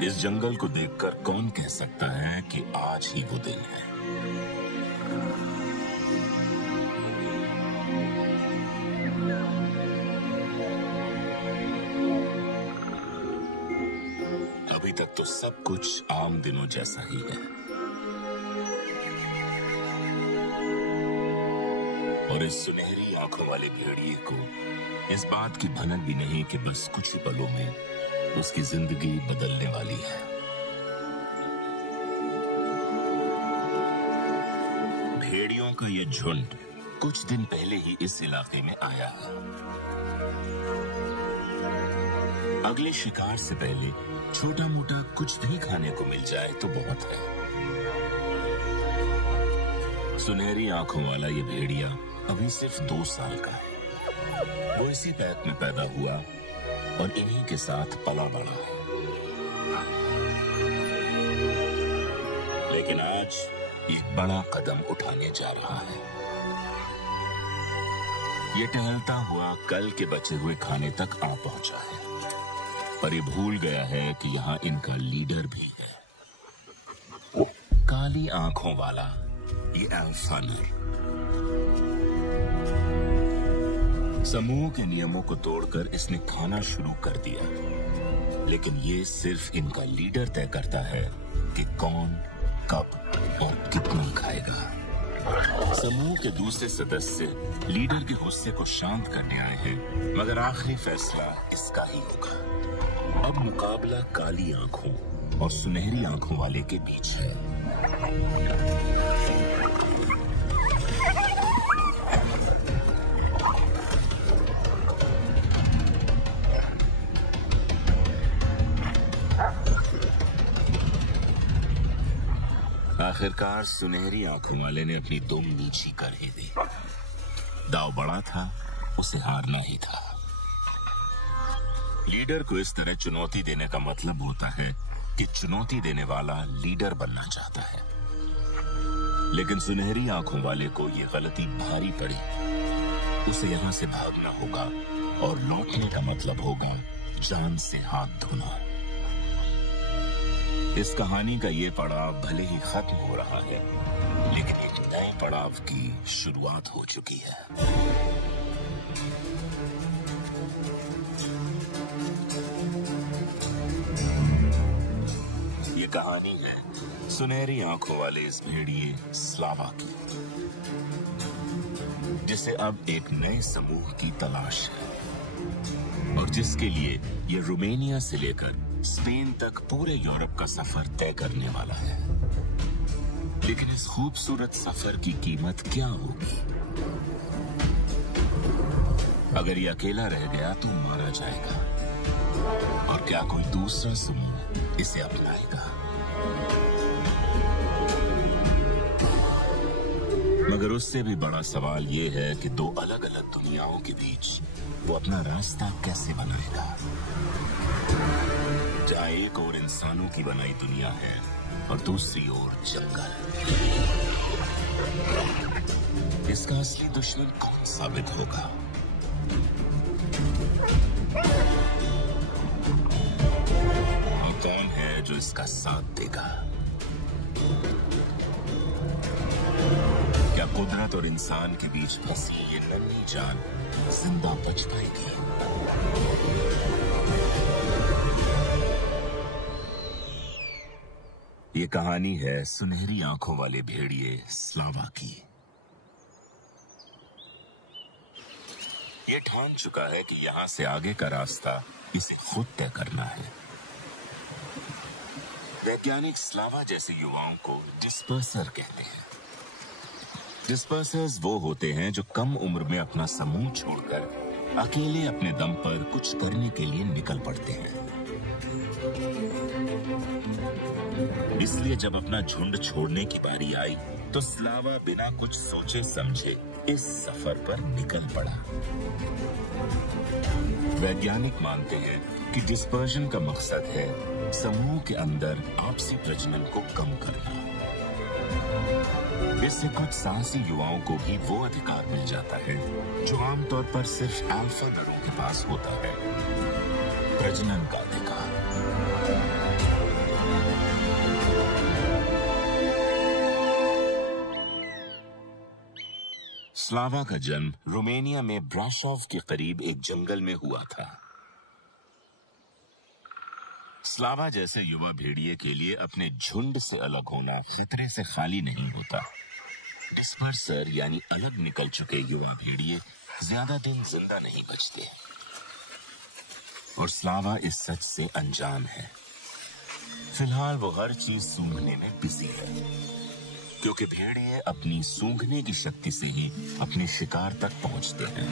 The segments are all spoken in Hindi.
इस जंगल को देखकर कौन कह सकता है कि आज ही वो दिन है। अभी तक तो सब कुछ आम दिनों जैसा ही है और इस सुनहरी आंखों वाले भेड़िए को इस बात की भनक भी नहीं कि बस कुछ ही पलों में उसकी जिंदगी बदलने वाली है। भेड़ियों का यह झुंड कुछ दिन पहले ही इस इलाके में आया है। अगले शिकार से पहले छोटा मोटा कुछ भी खाने को मिल जाए तो बहुत है। सुनहरी आंखों वाला ये भेड़िया अभी सिर्फ 2 साल का है। वो इसी पैक में पैदा हुआ और इन्हीं के साथ पला बड़ा है। लेकिन आज एक बड़ा कदम उठाने जा रहा है। ये टहलता हुआ कल के बचे हुए खाने तक आ पहुंचा है, पर ये भूल गया है कि यहाँ इनका लीडर भी है। काली आंखों वाला ये अल्फा नर समूह के नियमों को तोड़कर इसने खाना शुरू कर दिया, लेकिन ये सिर्फ इनका लीडर तय करता है कि कौन, कब और कितना खाएगा। समूह के दूसरे सदस्य लीडर के गुस्से को शांत करने आए हैं, मगर आखिरी फैसला इसका ही होगा। अब मुकाबला काली आंखों और सुनहरी आंखों वाले के बीच है। आखिरकार सुनहरी आंखों वाले ने अपनी दुम नीची कर ही दी। दाव बड़ा था, उसे हारना ही था। लीडर को इस तरह चुनौती देने का मतलब होता है कि चुनौती देने वाला लीडर बनना चाहता है। लेकिन सुनहरी आंखों वाले को ये गलती भारी पड़ी। उसे यहां से भागना होगा और लौटने का मतलब होगा जान से हाथ धोना। इस कहानी का ये पड़ाव भले ही खत्म हो रहा है, लेकिन एक नए पड़ाव की शुरुआत हो चुकी है। ये कहानी है सुनहरी आंखों वाले इस भेड़िए स्लावा की, जिसे अब एक नए समूह की तलाश है और जिसके लिए ये रोमानिया से लेकर स्पेन तक पूरे यूरोप का सफर तय करने वाला है। लेकिन इस खूबसूरत सफर की कीमत क्या होगी? अगर ये अकेला रह गया तो मारा जाएगा, और क्या कोई दूसरा समूह इसे अपनाएगा? मगर उससे भी बड़ा सवाल ये है कि 2 अलग अलग दुनियाओं के बीच वो अपना रास्ता कैसे बनाएगा, जहाँ एक ओर इंसानों की बनाई दुनिया है और दूसरी ओर जंगल। इसका असली दुश्मन कौन साबित होगा? और कौन है जो इसका साथ देगा? क्या कुदरत और इंसान के बीच फंसी ये नन्ही जान जिंदा बच पाएगी? ये कहानी है सुनहरी आंखों वाले भेड़िए स्लावा की। ये ठान चुका है कि यहां से आगे का रास्ता इसे खुद तय करना है। वैज्ञानिक स्लावा जैसे युवाओं को डिस्पर्सर कहते हैं। डिस्पर्सर्स वो होते हैं जो कम उम्र में अपना समूह छोड़कर अकेले अपने दम पर कुछ करने के लिए निकल पड़ते हैं। इसलिए जब अपना झुंड छोड़ने की बारी आई तो स्लावा बिना कुछ सोचे समझे इस सफर पर निकल पड़ा। वैज्ञानिक मानते हैं कि डिस्पर्जन का मकसद है समूह के अंदर आपसी प्रजनन को कम करना। इससे कुछ साहसी युवाओं को भी वो अधिकार मिल जाता है जो आमतौर पर सिर्फ अल्फा नरों के पास होता है, प्रजनन का अधिकार। स्लावा का जन्म रोमानिया में ब्राशोव के करीब एक जंगल में हुआ था। स्लावा जैसे युवा भेड़िए के लिए अपने झुंड से अलग होना खतरे से खाली नहीं होता। डिस्पर्सर यानी अलग निकल चुके युवा भेड़िए ज्यादा दिन जिंदा नहीं बचते, और स्लावा इस सच से अनजान है। फिलहाल वो हर चीज सूंघने में बिजी है, क्योंकि भेड़िए अपनी सूंघने की शक्ति से ही अपने शिकार तक पहुंचते हैं।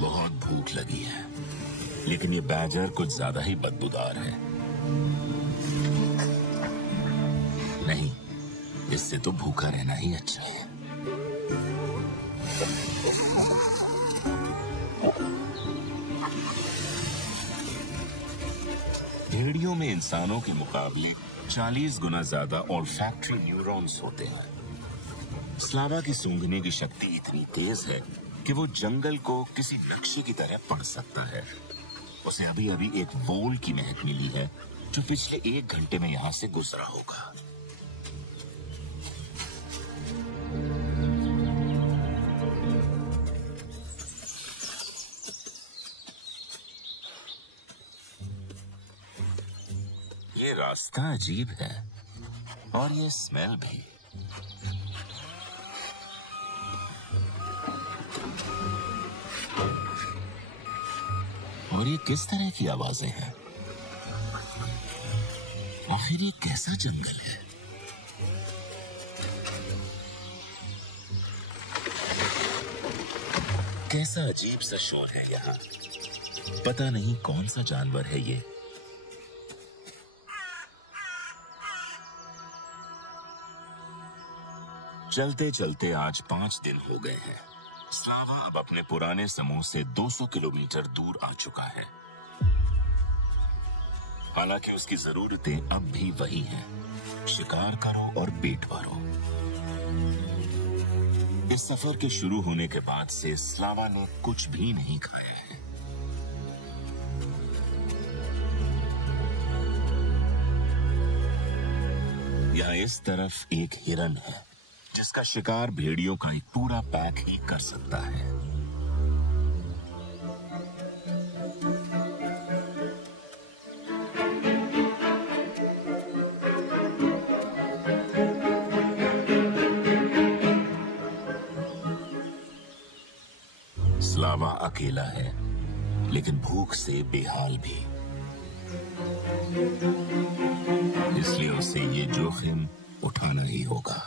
बहुत भूख लगी है, लेकिन ये बैजर कुछ ज्यादा ही बदबूदार है। नहीं, इससे तो भूखा रहना ही अच्छा है। भेड़ियों में इंसानों के मुकाबले 40 गुना ज्यादा ऑल्फैक्टरी न्यूरॉन्स होते हैं। स्लावा की सूंघने की शक्ति इतनी तेज है कि वो जंगल को किसी लक्ष्य की तरह पढ़ सकता है। उसे अभी अभी एक वोल की महक मिली है जो पिछले 1 घंटे में यहां से गुजरा होगा। ये रास्ता अजीब है, और ये स्मेल भी। और ये किस तरह की आवाजें हैं? आखिर ये कैसा जंगल है? कैसा अजीब सा शोर है यहाँ। पता नहीं कौन सा जानवर है ये। चलते चलते आज 5 दिन हो गए हैं। स्लावा अब अपने पुराने समूह से 200 किलोमीटर दूर आ चुका है। हालांकि उसकी जरूरतें अब भी वही हैं, शिकार करो और पेट भरो। इस सफर के शुरू होने के बाद से स्लावा ने कुछ भी नहीं खाया है। यहाँ इस तरफ एक हिरन है जिसका शिकार भेड़ियों का एक पूरा पैक ही कर सकता है। स्लावा अकेला है, लेकिन भूख से बेहाल भी। इसलिए उसे ये जोखिम उठाना ही होगा।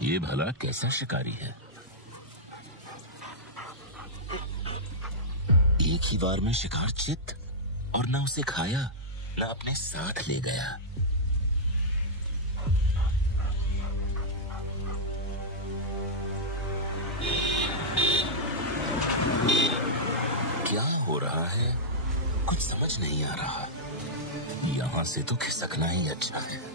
ये भला कैसा शिकारी है? एक ही बार में शिकार चित, और न उसे खाया न अपने साथ ले गया। क्या हो रहा है? कुछ समझ नहीं आ रहा। यहां से तो खिसकना ही अच्छा है।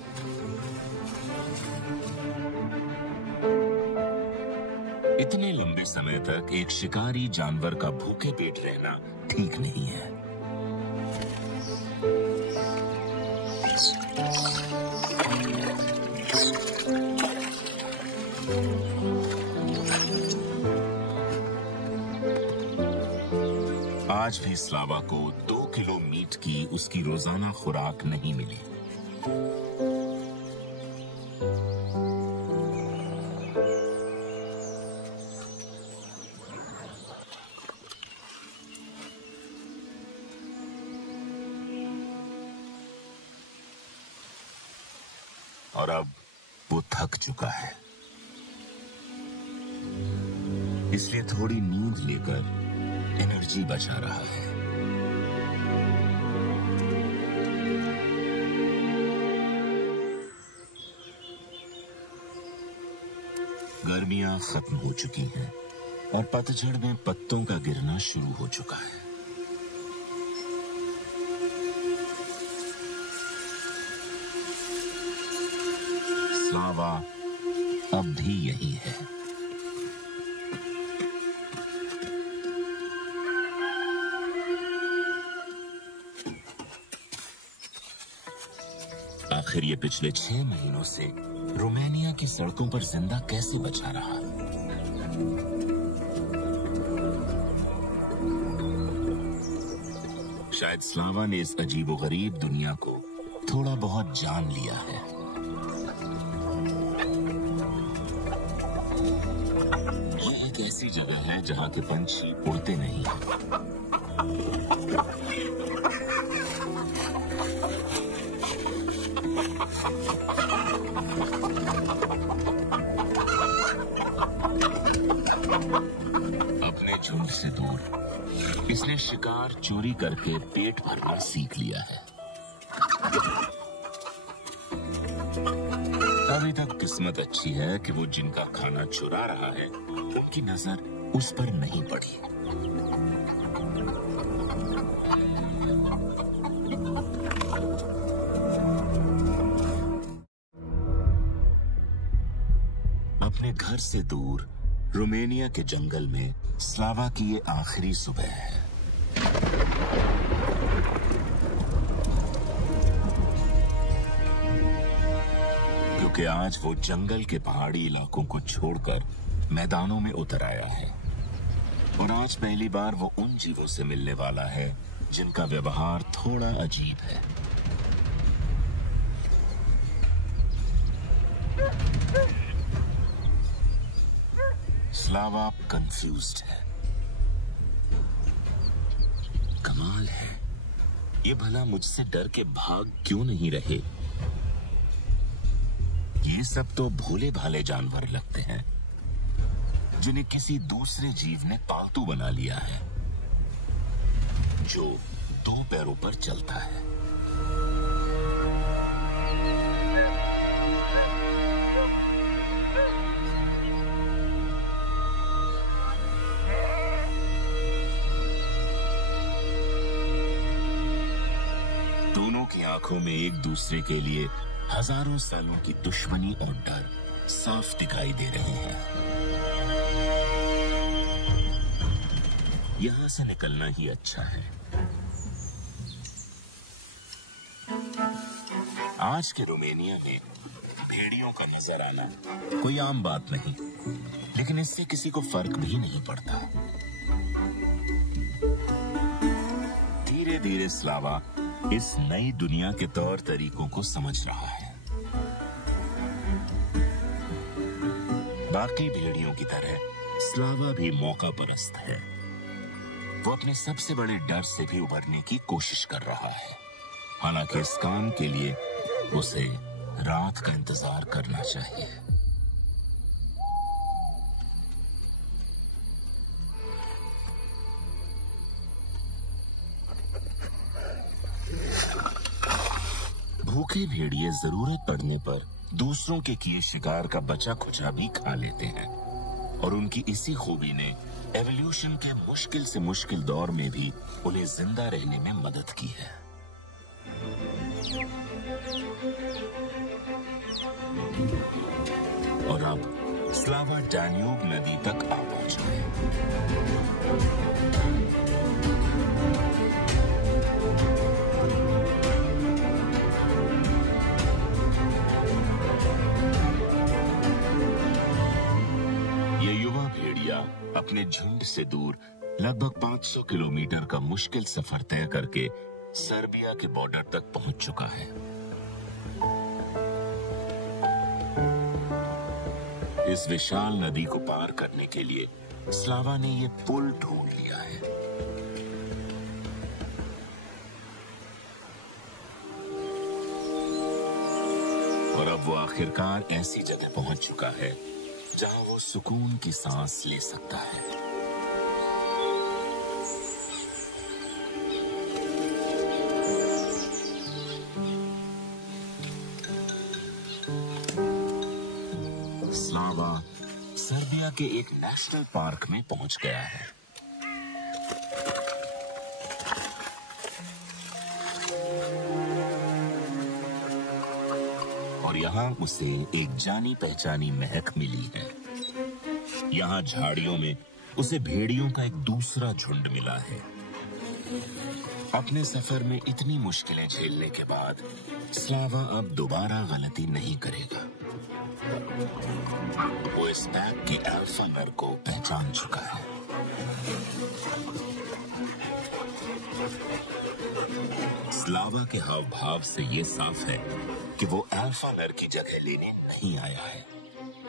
इतने लंबे समय तक एक शिकारी जानवर का भूखे पेट रहना ठीक नहीं है। आज भी स्लावा को 2 किलो मीट की उसकी रोजाना खुराक नहीं मिली। और अब वो थक चुका है, इसलिए थोड़ी नींद लेकर एनर्जी बचा रहा है। गर्मियां खत्म हो चुकी हैं और पतझड़ में पत्तों का गिरना शुरू हो चुका है। स्लावा अब भी यही है। आखिर ये पिछले 6 महीनों से रोमानिया की सड़कों पर जिंदा कैसे बचा रहा? शायद स्लावा ने इस अजीबोगरीब दुनिया को थोड़ा बहुत जान लिया है। ये एक ऐसी जगह है जहां के पंछी उड़ते नहीं। अपने झुंड से दूर इसने शिकार चोरी करके पेट भरना सीख लिया है। अभी तक किस्मत अच्छी है कि वो जिनका खाना चुरा रहा है उनकी नजर उस पर नहीं पड़ी। अपने घर से दूर रोमानिया के जंगल में स्लावा की ये आखिरी सुबह है। क्योंकि आज वो जंगल के पहाड़ी इलाकों को छोड़कर मैदानों में उतर आया है और आज पहली बार वो उन जीवों से मिलने वाला है जिनका व्यवहार थोड़ा अजीब है। स्लावा कंफ्यूज्ड है। कमाल है, ये भला मुझसे डर के भाग क्यों नहीं रहे? ये सब तो भोले भाले जानवर लगते हैं जिन्हें किसी दूसरे जीव ने पालतू बना लिया है, जो 2 पैरों पर चलता है। दोनों की आंखों में एक दूसरे के लिए हजारों सालों की दुश्मनी और डर साफ दिखाई दे रहे हैं। यहां से निकलना ही अच्छा है। आज के रोमानिया में भेड़ियों का नजर आना कोई आम बात नहीं, लेकिन इससे किसी को फर्क भी नहीं पड़ता। धीरे धीरे स्लावा इस नई दुनिया के तौर तरीकों को समझ रहा है। बाकी भेड़ियों की तरह स्लावा भी मौका परस्त है। वो अपने सबसे बड़े डर से भी उभरने की कोशिश कर रहा है। हालांकि इस काम के लिए उसे रात का इंतजार करना चाहिए। भूखे भेड़िए जरूरत पड़ने पर दूसरों के किए शिकार का बचा खुचा भी खा लेते हैं और उनकी इसी खूबी ने एवोल्यूशन के मुश्किल से मुश्किल दौर में भी उन्हें जिंदा रहने में मदद की है। और अब स्लावा डैन्यूब नदी तक आ पहुंचा है। अपने झुंड से दूर लगभग 500 किलोमीटर का मुश्किल सफर तय करके सर्बिया के बॉर्डर तक पहुंच चुका है। इस विशाल नदी को पार करने के लिए स्लावा ने ये पुल ढूंढ लिया है। और अब वो आखिरकार ऐसी जगह पहुंच चुका है जहां वो सुकून की सांस ले सकता है। स्लावा सर्बिया के एक नेशनल पार्क में पहुंच गया है। और यहाँ उसे एक जानी पहचानी महक मिली है। यहाँ झाड़ियों में उसे भेड़ियों का एक दूसरा झुंड मिला है। अपने सफर में इतनी मुश्किलें झेलने के बाद स्लावा अब दोबारा गलती नहीं करेगा। वो इस पैक के अल्फा नर को पहचान चुका है। स्लावा के हाव भाव से ये साफ है कि वो अल्फा नर की जगह लेने नहीं आया है।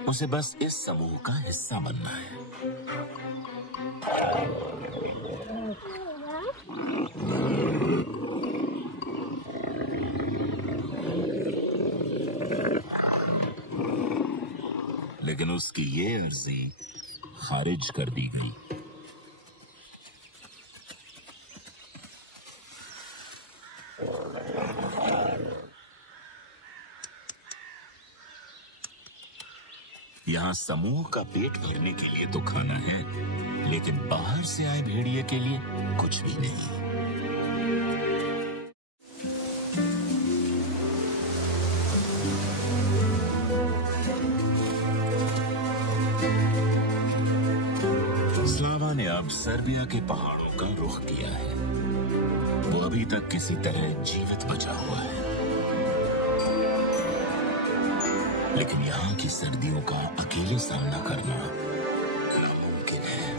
उसे बस इस समूह का हिस्सा बनना है। लेकिन उसकी ये अर्जी खारिज कर दी गई। यहाँ समूह का पेट भरने के लिए तो खाना है, लेकिन बाहर से आए भेड़िए के लिए कुछ भी नहीं। स्लावा ने अब सर्बिया के पहाड़ों का रुख किया है। वो अभी तक किसी तरह जीवित बचा हुआ है, लेकिन यहाँ की सर्दियों का अकेले सामना करना नामुमकिन है।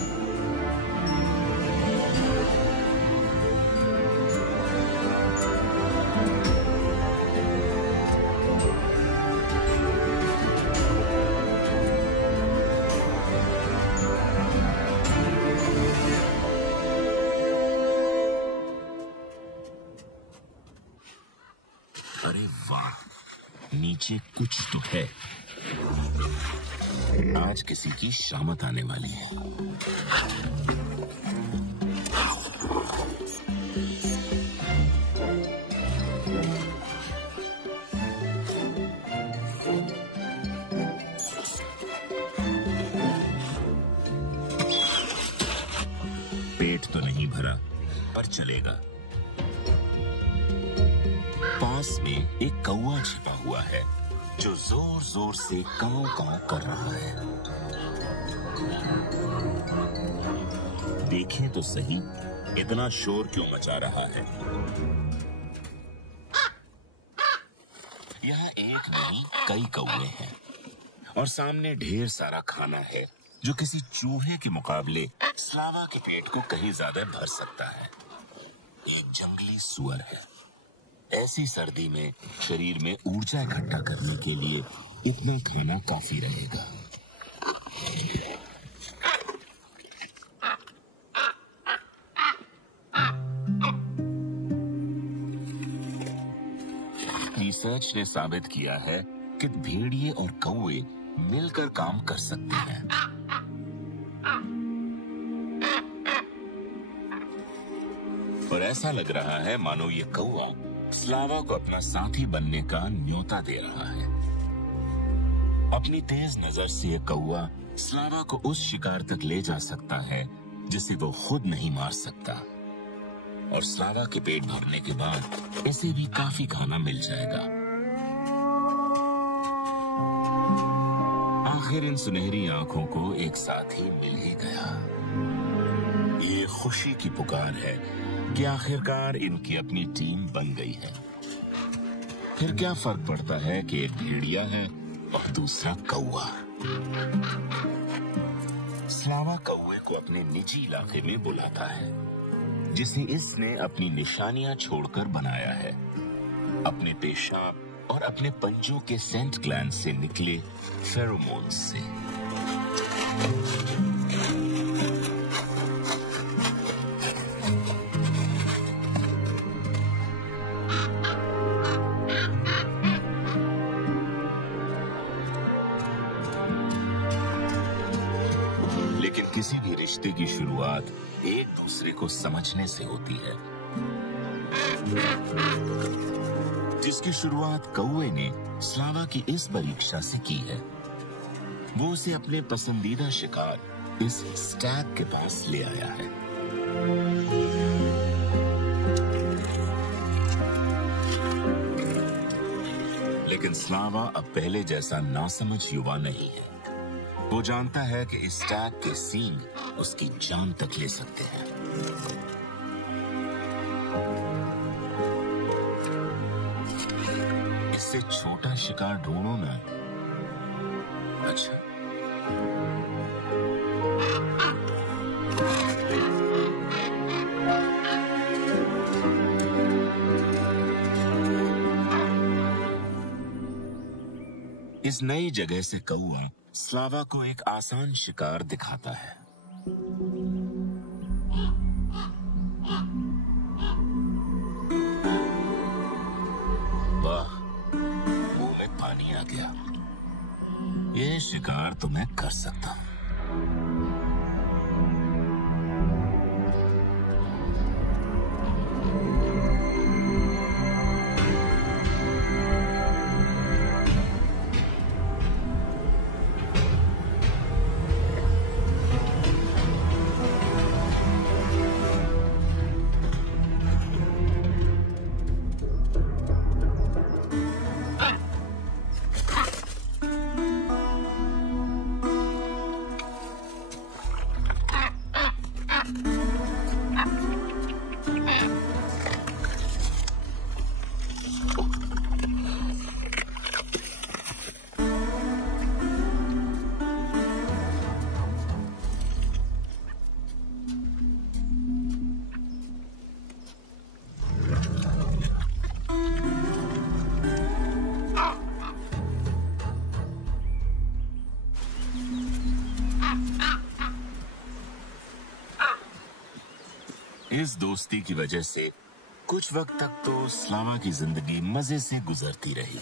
अरे वाह, नीचे कुछ तो है। आज किसी की शामत आने वाली है। पेट तो नहीं भरा, पर चलेगा। पास में एक कौवा छिपा हुआ है जो जोर जोर से काव काव कर रहा है। देखें तो सही, इतना शोर क्यों मचा रहा है। यहाँ एक नहीं कई कौवे हैं और सामने ढेर सारा खाना है जो किसी चूहे के मुकाबले स्लावा के पेट को कहीं ज्यादा भर सकता है। एक जंगली सुअर है। ऐसी सर्दी में शरीर में ऊर्जा इकट्ठा करने के लिए इतना खाना काफी रहेगा। रिसर्च ने साबित किया है कि भेड़िए और कौवे मिलकर काम कर सकते हैं। और ऐसा लग रहा है मानो ये कौवा स्लावा को अपना साथी बनने का न्योता दे रहा है। अपनी तेज नजर से ये कौवा स्लावा को उस शिकार तक ले जा सकता है जिसे वो खुद नहीं मार सकता। और स्लावा के पेट भरने के बाद इसे भी काफी खाना मिल जाएगा। आखिर इन सुनहरी आंखों को एक साथी मिल ही गया। ये खुशी की पुकार है कि आखिरकार इनकी अपनी टीम बन गई है। फिर क्या फर्क पड़ता है कि एक भेड़िया है और दूसरा कौवा। स्लावा कौवे को अपने निजी इलाके में बुलाता है, जिसे इसने अपनी निशानियां छोड़कर बनाया है। अपने पेशाब और अपने पंजों के सेंट ग्लैंड से निकले फेरोमोन्स से। लेकिन किसी भी रिश्ते की शुरुआत एक दूसरे को समझने से होती है, जिसकी शुरुआत कौवे ने स्लावा की इस परीक्षा से की है। वो उसे अपने पसंदीदा शिकार इस स्टैग के पास ले आया है। लेकिन स्लावा अब पहले जैसा नासमझ युवा नहीं है। वो जानता है कि इस स्टैग के सींग उसकी जान तक ले सकते हैं। इससे छोटा शिकार ढूंढो ना। अच्छा, इस नई जगह से कौआ स्लावा को एक आसान शिकार दिखाता है। वाह, मुंह में पानी आ गया। ये शिकार तो मैं कर सकता हूं। इस दोस्ती की वजह से कुछ वक्त तक तो स्लावा की जिंदगी मजे से गुजरती रही।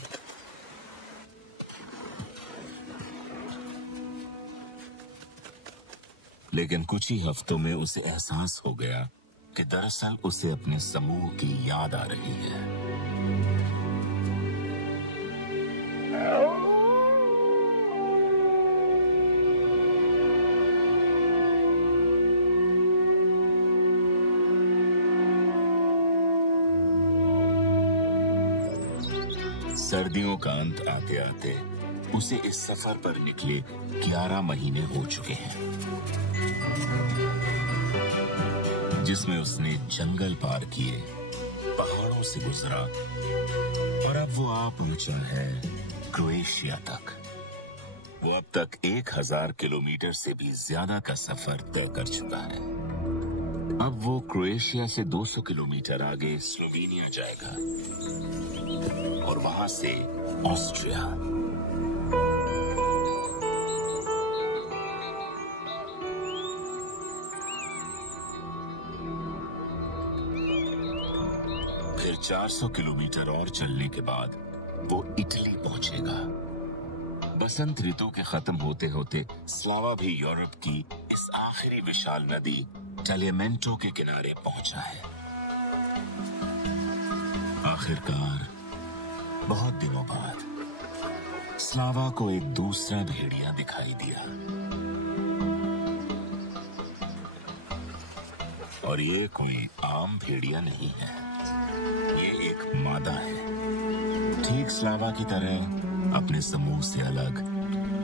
लेकिन कुछ ही हफ्तों में उसे एहसास हो गया कि दरअसल उसे अपने समूह की याद आ रही है। सर्दियों का अंत आते आते उसे इस सफर पर निकले 11 महीने हो चुके हैं, जिसमें उसने जंगल पार किए, पहाड़ों से गुजरा और अब वो आ पहुंचा है क्रोएशिया तक। वो अब तक 1000 किलोमीटर से भी ज्यादा का सफर तय कर चुका है। अब वो क्रोएशिया से 200 किलोमीटर आगे स्लोवेनिया जाएगा और वहां से ऑस्ट्रिया। फिर 400 किलोमीटर और चलने के बाद वो इटली पहुंचेगा। बसंत ऋतु के खत्म होते होते स्लावा भी यूरोप की इस आखिरी विशाल नदी टलेमेंटो के किनारे पहुंचा है। आखिरकार बहुत दिनों बाद स्लावा को एक दूसरा भेड़िया दिखाई दिया। और ये कोई आम भेड़िया नहीं है, ये एक मादा है, ठीक स्लावा की तरह अपने समूह से अलग,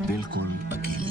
बिल्कुल अकेली।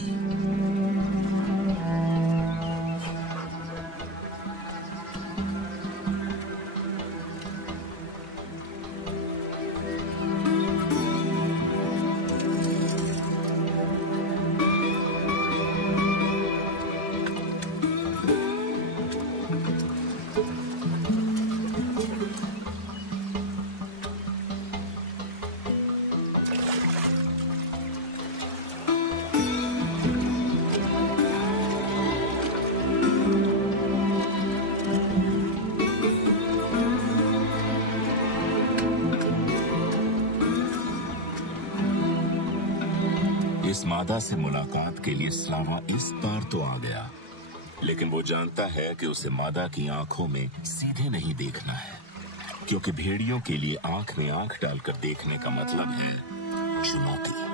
इस मादा से मुलाकात के लिए स्लावा इस बार तो आ गया, लेकिन वो जानता है कि उसे मादा की आंखों में सीधे नहीं देखना है, क्योंकि भेड़ियों के लिए आंख में आंख डालकर देखने का मतलब है चुनौती।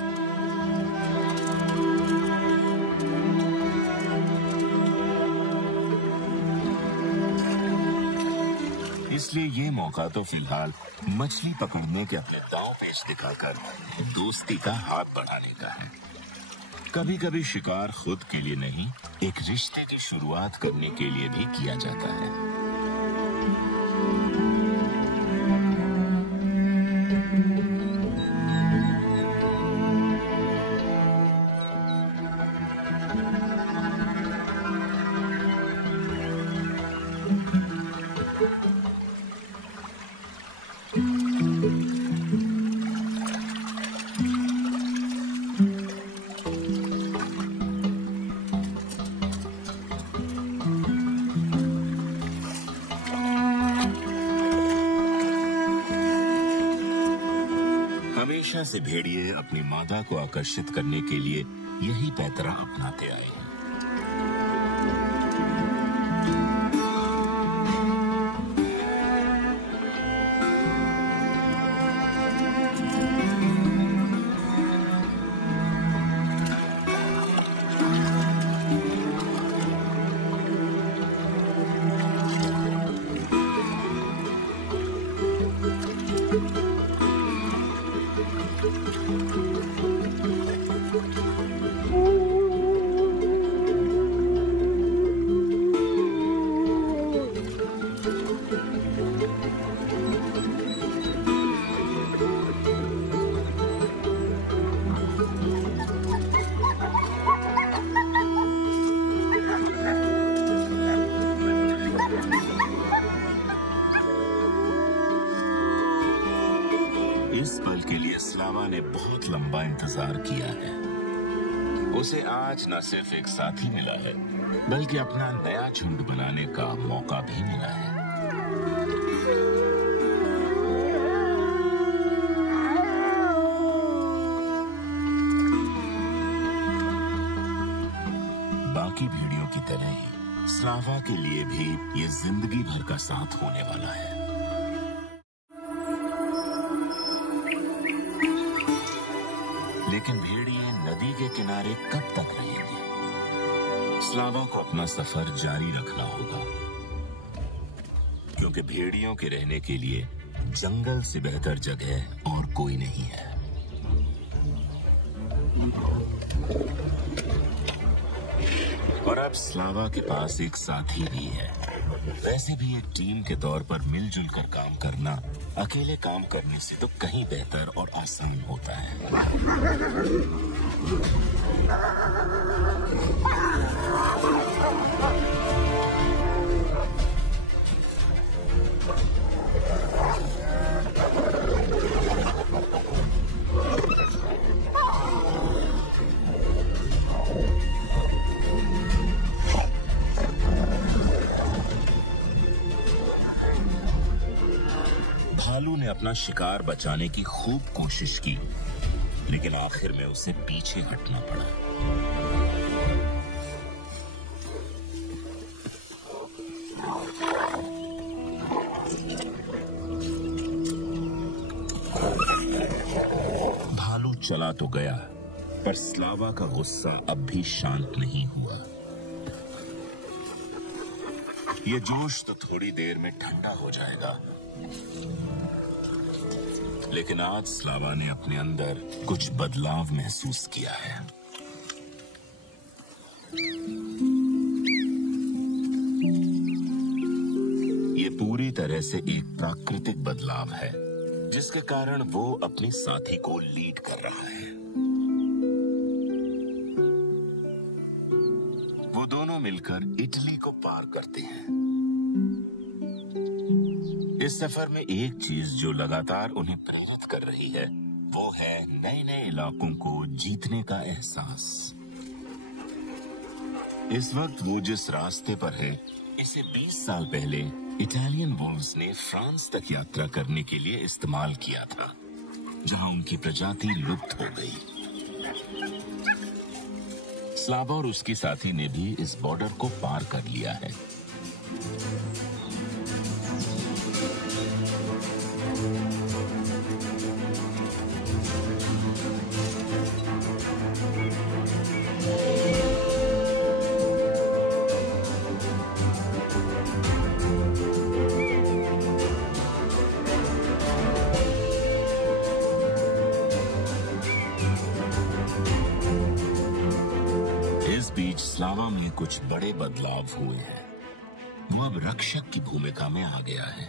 इसलिए ये मौका तो फिलहाल मछली पकड़ने के अपने दांव पेच दिखाकर दोस्ती का हाथ बढ़ाने का है। कभी कभी शिकार खुद के लिए नहीं, एक रिश्ते की शुरुआत करने के लिए भी किया जाता है। हमेशा से भेड़िए अपनी मादा को आकर्षित करने के लिए यही पैतरा अपनाते आए हैं। इस पल के लिए स्लावा ने बहुत लंबा इंतजार किया है। उसे आज न सिर्फ एक साथी मिला है, बल्कि अपना नया झुंड बनाने का मौका भी मिला है। बाकी भेड़ियों की तरह ही स्लावा के लिए भी ये जिंदगी भर का साथ होने वाला है। लेकिन भेड़िए नदी के किनारे कब तक रहेंगे? स्लावा को अपना सफर जारी रखना होगा, क्योंकि भेड़ियों के रहने के लिए जंगल से बेहतर जगह और कोई नहीं है। और अब स्लावा के पास एक साथी भी है। वैसे भी एक टीम के तौर पर मिलजुल कर काम करना अकेले काम करने से तो कहीं बेहतर और आसान होता है। भालू ने अपना शिकार बचाने की खूब कोशिश की, लेकिन आखिर में उसे पीछे हटना पड़ा। भालू चला तो गया, पर स्लावा का गुस्सा अब भी शांत नहीं हुआ। ये जोश तो थोड़ी देर में ठंडा हो जाएगा, लेकिन आज स्लावा ने अपने अंदर कुछ बदलाव महसूस किया है। ये पूरी तरह से एक प्राकृतिक बदलाव है, जिसके कारण वो अपने साथी को लीड कर रहा है। वो दोनों मिलकर इटली को पार करते हैं। इस सफर में एक चीज जो लगातार उन्हें प्रेरित कर रही है, वो है नए नए इलाकों को जीतने का एहसास। इस वक्त वो जिस रास्ते पर है, इसे 20 साल पहले इटालियन वुल्व्स ने फ्रांस तक यात्रा करने के लिए इस्तेमाल किया था, जहां उनकी प्रजाति लुप्त हो गई। स्लावा और उसकी साथी ने भी इस बॉर्डर को पार कर लिया है। कुछ बड़े बदलाव हुए हैं। वो अब रक्षक की भूमिका में आ गया है,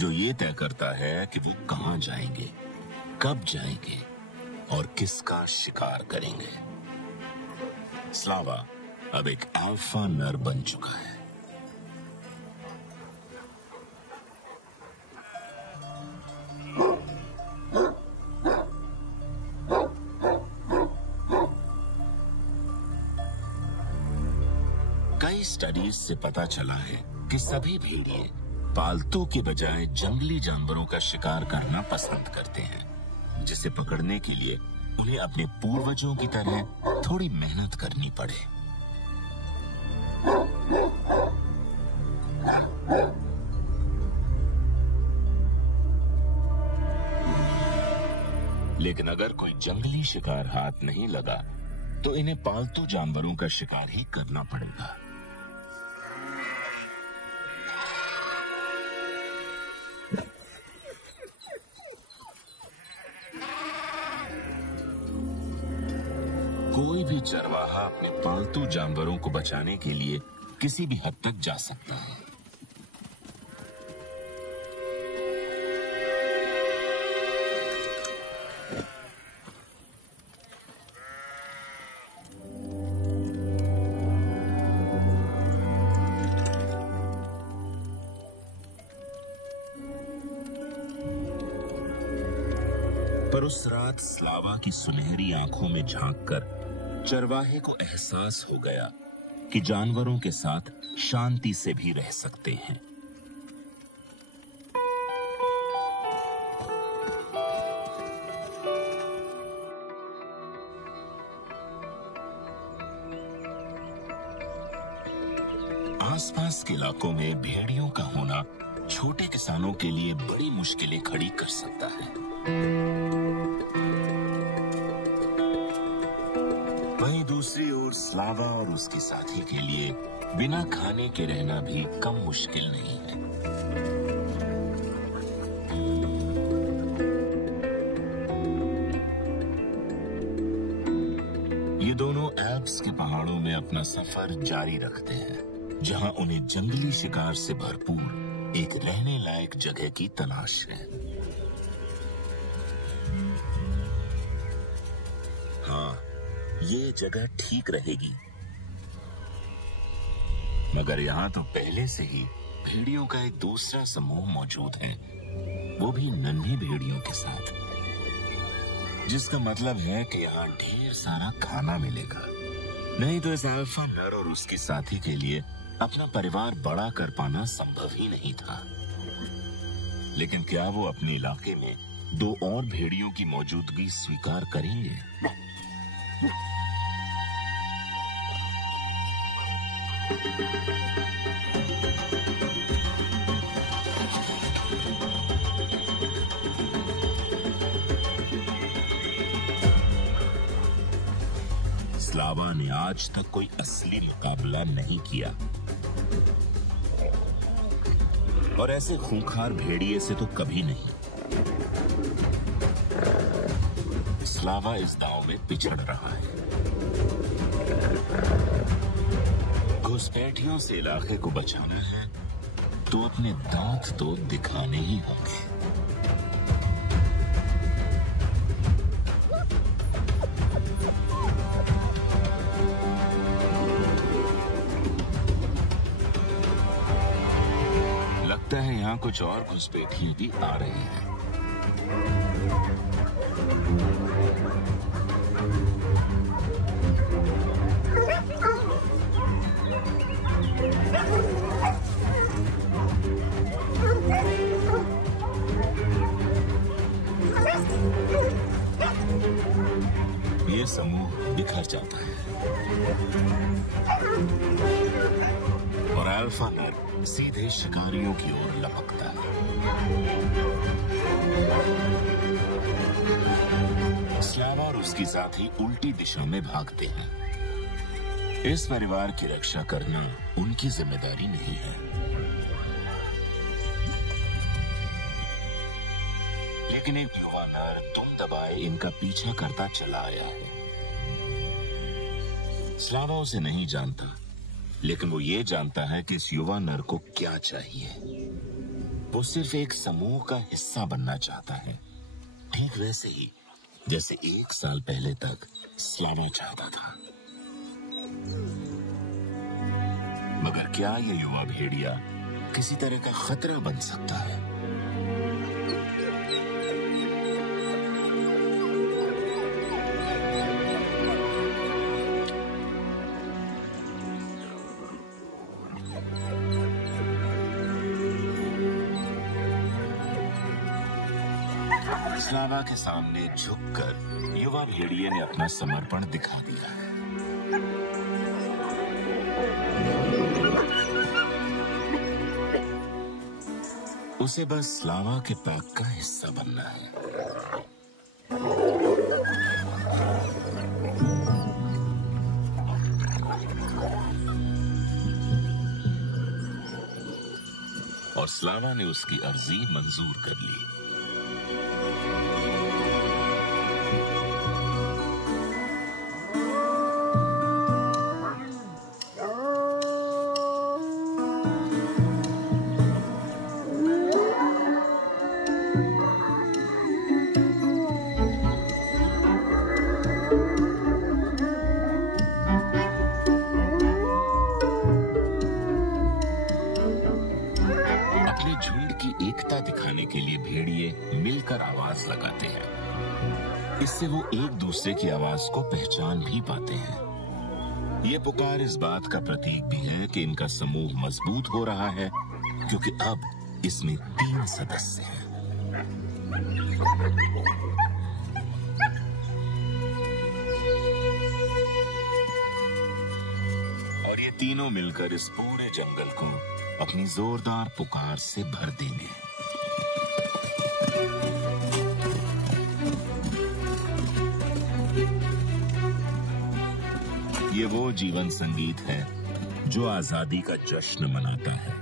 जो ये तय करता है कि वो कहां जाएंगे, कब जाएंगे और किसका शिकार करेंगे। स्लावा अब एक अल्फा नर बन चुका है। कई स्टडीज से पता चला है कि सभी भेड़िए पालतू के बजाय जंगली जानवरों का शिकार करना पसंद करते हैं, जिसे पकड़ने के लिए उन्हें अपने पूर्वजों की तरह थोड़ी मेहनत करनी पड़े। लेकिन अगर कोई जंगली शिकार हाथ नहीं लगा तो इन्हें पालतू जानवरों का शिकार ही करना पड़ेगा। कोई भी चरवाहा अपने पालतू जानवरों को बचाने के लिए किसी भी हद तक जा सकता है। पर उस रात स्लावा की सुनहरी आंखों में झांककर चरवाहे को एहसास हो गया कि जानवरों के साथ शांति से भी रह सकते हैं। आसपास के इलाकों में भेड़ियों का होना छोटे किसानों के लिए बड़ी मुश्किलें खड़ी कर सकता है। वहीं दूसरी ओर स्लावा और उसके साथी के लिए बिना खाने के रहना भी कम मुश्किल नहीं है। ये दोनों एल्प्स के पहाड़ों में अपना सफर जारी रखते हैं, जहां उन्हें जंगली शिकार से भरपूर एक रहने लायक जगह की तलाश है। हाँ, ये जगह ठीक रहेगी, मगर यहाँ तो पहले से ही भेड़ियों का एक दूसरा समूह मौजूद है, वो भी नन्ही भेड़ियों के साथ, जिसका मतलब है कि यहाँ ढेर सारा खाना मिलेगा। नहीं तो इस अल्फा नर और उसके साथी के लिए अपना परिवार बड़ा कर पाना संभव ही नहीं था। लेकिन क्या वो अपने इलाके में दो और भेड़ियों की मौजूदगी स्वीकार करेंगे? स्लावा ने आज तक कोई असली मुकाबला नहीं किया, और ऐसे खूंखार भेड़िए से तो कभी नहीं। स्लावा इस दांव में पिछड़ रहा है। घुसपैठियों से इलाके को बचाना है तो अपने दांत तो दिखाने ही होंगे। लगता है यहाँ कुछ और घुसपैठिए भी आ रहे हैं। ये समूह बिखर जाता है और अल्फा नर सीधे शिकारियों की ओर लपकता है। स्लावा और उसकी साथी उल्टी दिशा में भागते हैं। इस परिवार की रक्षा करना उनकी जिम्मेदारी नहीं है। लेकिन एक युवा नर दुम दबाए इनका पीछा करता चला आया है। स्लावा उसे नहीं जानता, लेकिन वो ये जानता है कि इस युवा नर को क्या चाहिए। वो सिर्फ एक समूह का हिस्सा बनना चाहता है, ठीक वैसे ही जैसे 1 साल पहले तक स्लावा चाहता था। मगर क्या ये युवा भेड़िया किसी तरह का खतरा बन सकता है? स्लावा के सामने झुककर युवा भेड़िए ने अपना समर्पण दिखा दिया है। उसे बस स्लावा के पैक का हिस्सा बनना है। और स्लावा ने उसकी अर्जी मंजूर कर ली। दिखाने के लिए भेड़िए मिलकर आवाज लगाते हैं। इससे वो एक दूसरे की आवाज को पहचान भी पाते हैं। ये पुकार इस बात का प्रतीक भी है कि इनका समूह मजबूत हो रहा है, क्योंकि अब इसमें 3 सदस्य हैं। और ये तीनों मिलकर इस पूरे जंगल को अपनी जोरदार पुकार से भर देंगे। ये वो जीवन संगीत है जो आजादी का जश्न मनाता है।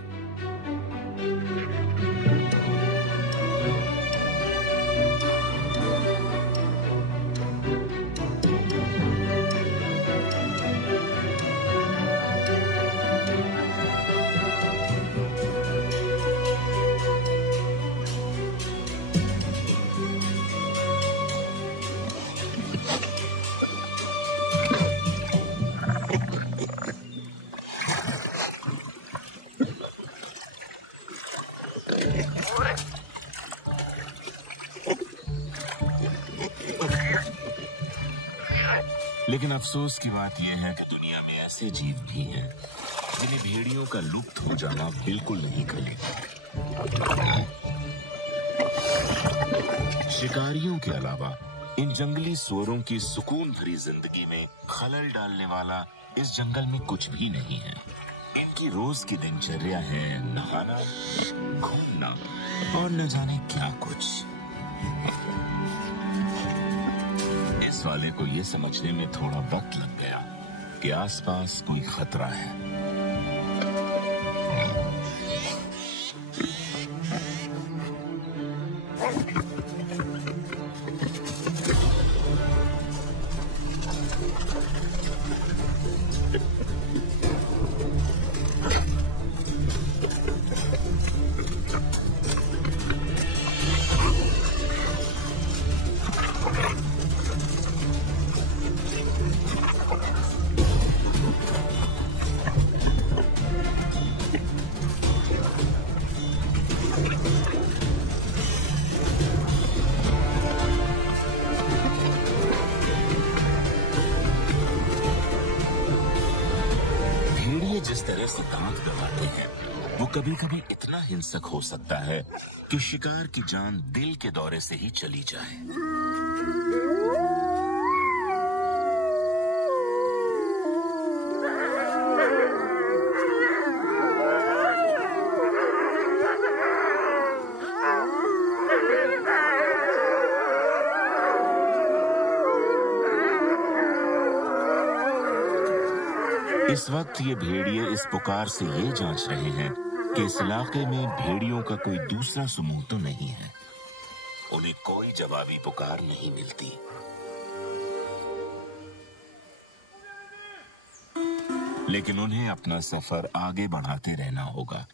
लेकिन अफसोस की बात यह है कि दुनिया में ऐसे जीव भी हैं जिन्हें भेड़ियों का लुप्त हो जाना बिल्कुल नहीं खलेगा। शिकारियों के अलावा इन जंगली सूअरों की सुकून भरी जिंदगी में खलल डालने वाला इस जंगल में कुछ भी नहीं है। इनकी रोज की दिनचर्या है नहाना, घूमना और न जाने क्या कुछ। इस वाले को यह समझने में थोड़ा वक्त लग गया कि आसपास कोई खतरा है। जिस तरह से दांत दबाते हैं वो कभी कभी इतना हिंसक हो सकता है कि शिकार की जान दिल के दौरे से ही चली जाए। इस वक्त ये भेड़िए इस पुकार से ये जांच रहे हैं कि इस इलाके में भेड़ियों का कोई दूसरा समूह तो नहीं है। उन्हें कोई जवाबी पुकार नहीं मिलती। लेकिन उन्हें अपना सफर आगे बढ़ाते रहना होगा,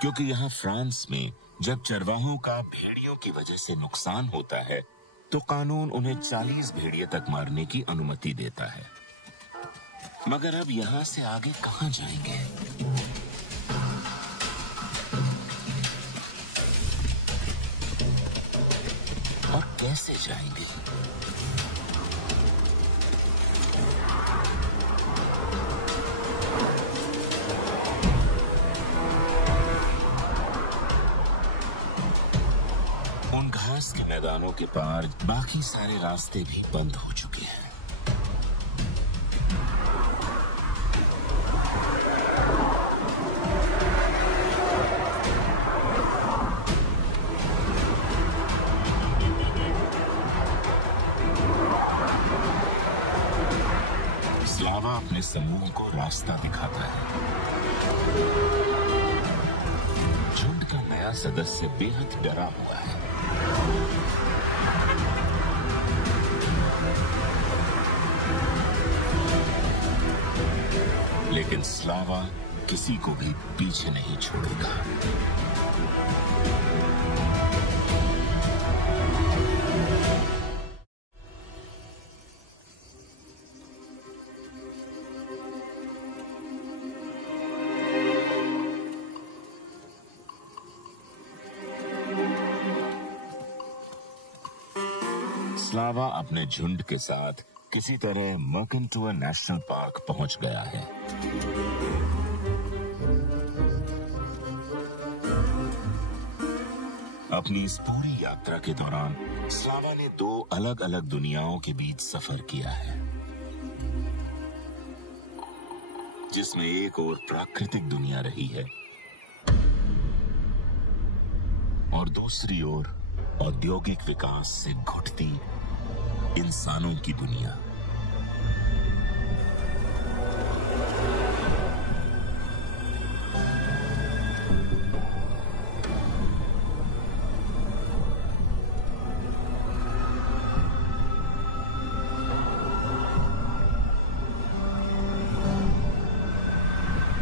क्योंकि यहाँ फ्रांस में जब चरवाहों का भेड़ियों की वजह से नुकसान होता है तो कानून उन्हें 40 भेड़िए तक मारने की अनुमति देता है। मगर अब यहाँ से आगे कहाँ जाएंगे? और कैसे जाएंगे? उन घास के मैदानों के पार बाकी सारे रास्ते भी बंद हो चुके हैं। स्लावा अपने समूह को रास्ता दिखाता है। झुंड का नया सदस्य बेहद डरा हुआ है। लेकिन स्लावा किसी को भी पीछे नहीं छोड़ेगा। स्लावा अपने झुंड के साथ किसी तरह मर्केंटुआ नेशनल पार्क पहुंच गया है। अपनी इस पूरी यात्रा के दौरान स्लावा ने 2 अलग-अलग दुनियाओं के बीच सफर किया है, जिसमें एक और प्राकृतिक दुनिया रही है और दूसरी ओर औद्योगिक विकास से घुटती इंसानों की दुनिया।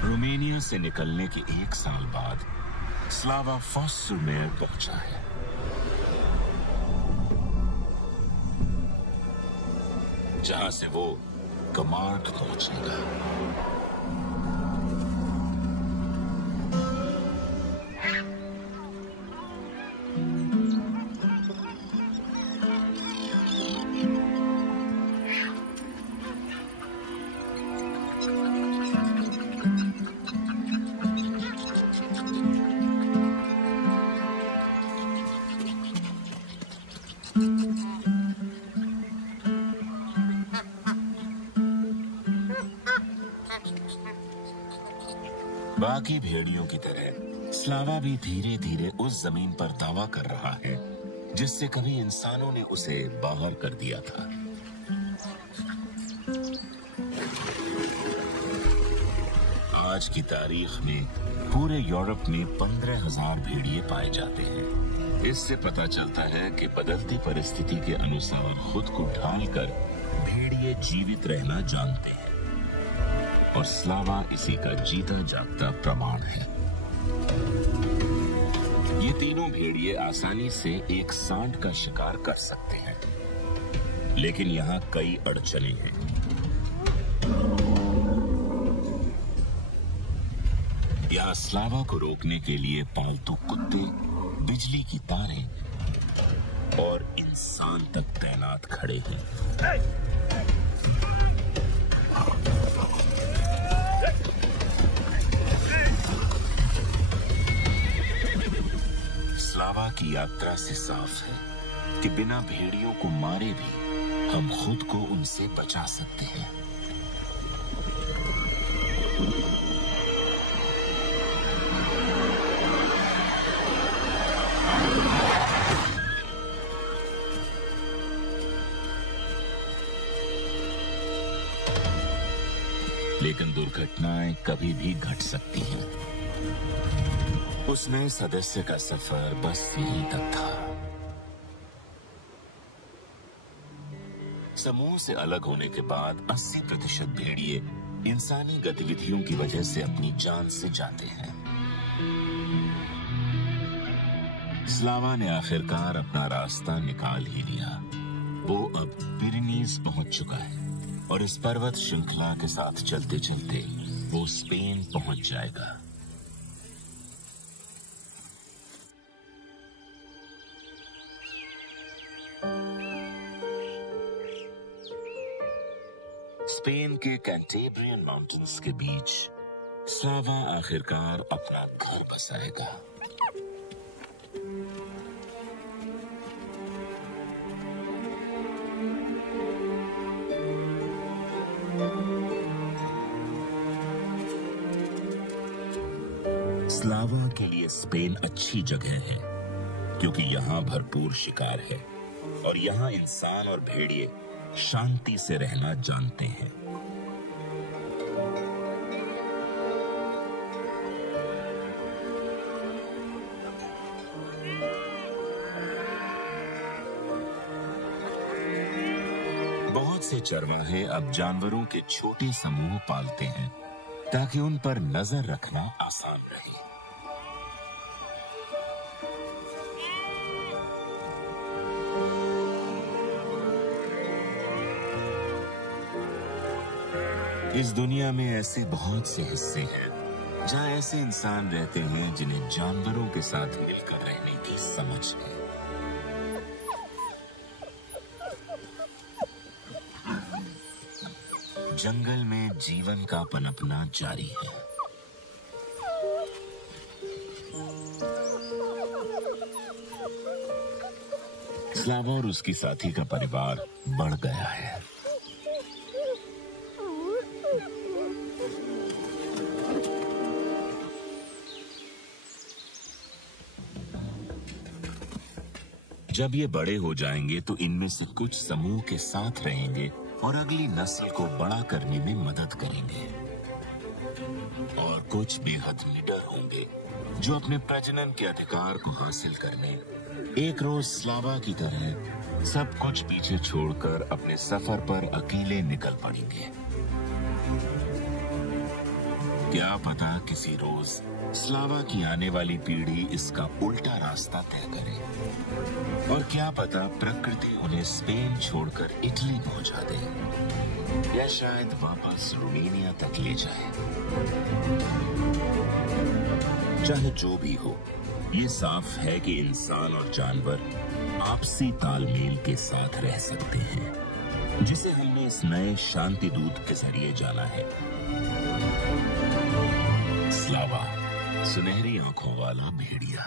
रोमानिया से निकलने के 1 साल बाद स्लावा फॉस्सुमेर पहुंचा है। जहां से वो कमार्क पहुंचेगा। बाकी भेड़ियों की तरह स्लावा भी धीरे धीरे उस जमीन पर दावा कर रहा है जिससे कभी इंसानों ने उसे बाहर कर दिया था। आज की तारीख में पूरे यूरोप में 15,000 भेड़िए पाए जाते हैं। इससे पता चलता है कि बदलती परिस्थिति के अनुसार खुद को ढालकर भेड़िए जीवित रहना जानते हैं और स्लावा इसी का जीता जागता प्रमाण है। ये तीनों भेड़िए आसानी से एक सांड का शिकार कर सकते हैं, लेकिन यहाँ कई अड़चनें हैं। यहाँ स्लावा को रोकने के लिए पालतू कुत्ते, बिजली की तारें और इंसान तक तैनात खड़े हैं। स्लावा की यात्रा से साफ है कि बिना भेड़ियों को मारे भी हम खुद को उनसे बचा सकते हैं। लेकिन दुर्घटनाएं कभी भी घट सकती हैं। उस नए सदस्य का सफर बस यहीं तक था। समूह से अलग होने के बाद 80% भेड़िए इंसानी गतिविधियों की वजह से अपनी जान से जाते हैं। स्लावा ने आखिरकार अपना रास्ता निकाल ही लिया। वो अब पिरेनीज पहुंच चुका है और इस पर्वत श्रृंखला के साथ चलते चलते वो स्पेन पहुंच जाएगा। स्पेन के कैंटेब्रियन माउंटेन्स के बीच स्लावा आखिरकार अपना घर बसाएगा। स्लावा के लिए स्पेन अच्छी जगह है क्योंकि यहाँ भरपूर शिकार है और यहाँ इंसान और भेड़िए शांति से रहना जानते हैं। बहुत से चरवाहे अब जानवरों के छोटे समूह पालते हैं ताकि उन पर नजर रखना आसान रहे। इस दुनिया में ऐसे बहुत से हिस्से हैं जहाँ ऐसे इंसान रहते हैं जिन्हें जानवरों के साथ मिलकर रहने की समझ है। जंगल में जीवन का पनपना जारी है। स्लावा और उसकी साथी का परिवार बढ़ गया है। जब ये बड़े हो जाएंगे तो इनमें से कुछ समूह के साथ रहेंगे और अगली नस्ल को बड़ा करने में मदद करेंगे और कुछ बेहद निडर होंगे जो अपने प्रजनन के अधिकार को हासिल करने एक रोज स्लावा की तरह सब कुछ पीछे छोड़कर अपने सफर पर अकेले निकल पड़ेंगे। क्या पता किसी रोज स्लावा की आने वाली पीढ़ी इसका उल्टा रास्ता तय करे और क्या पता प्रकृति उन्हें स्पेन छोड़कर इटली पहुंचा दे या शायद वापस रोमानिया तक ले जाए। चाहे जो भी हो, ये साफ है कि इंसान और जानवर आपसी तालमेल के साथ रह सकते हैं, जिसे हमने इस नए शांति दूत के जरिए जाना है। स्लावा, सुनहरी आंखों वाला भेड़िया।